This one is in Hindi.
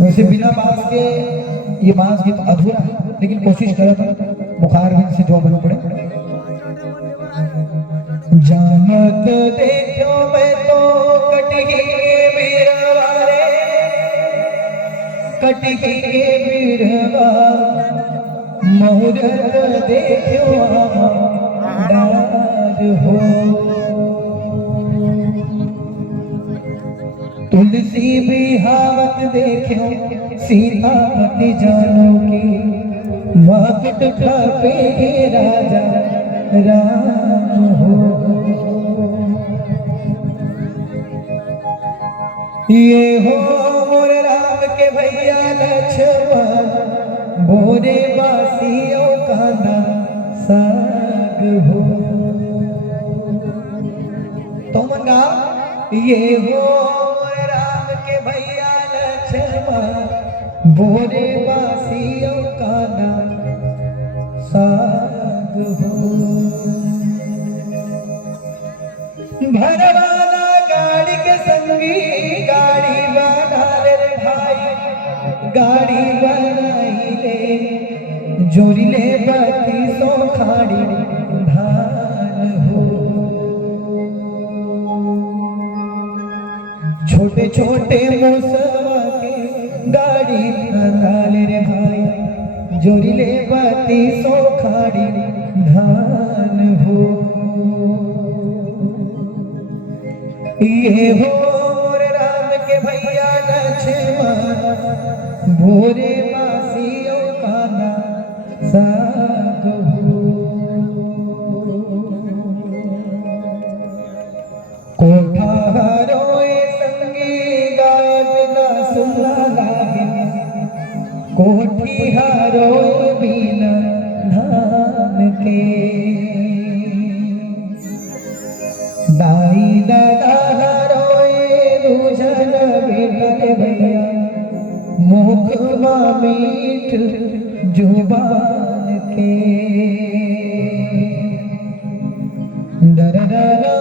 वैसे बिना बांस के ये बांस गीत अधूरा है, लेकिन कोशिश करो तो बुखार भी से जो बन पड़े। जानत देखो मैं तो कटही बिरवारे, कटही बिरवा मुहूर्त देखो डार हो। तुलसी बिहावत देखो सीतापति जानो की, वाकट ठापे राजा राम हो। ये हो मोर राम के भैया लक्ष्मण, बोरे बासियों का ना साग हो। तो मंगा ये हो मोर राम के भैया लक्ष्मण, बोरे बासियों का ना साग हो। भरवाना गाड़ी के संगी, गाड़ी बना रे भाई, गाड़ी बनाई ले जोड़ी ले बत्ती सो खाड़ी धान हो। छोटे छोटे मोसवा के गाड़ी बना रे भाई, जोड़ी ले बत्ती सो खाड़ी धान हो। ये हो मोर राम के भैया लक्ष्मण, भोरे बासियों का ना साग हो। कोठा रोए संगी गाय बिना सुना लागे, कोठी हारोए बिना धान के। दाई दादा रोए दूजन बेटल भैया, मुखवा मीठ जुबान के। डर डरा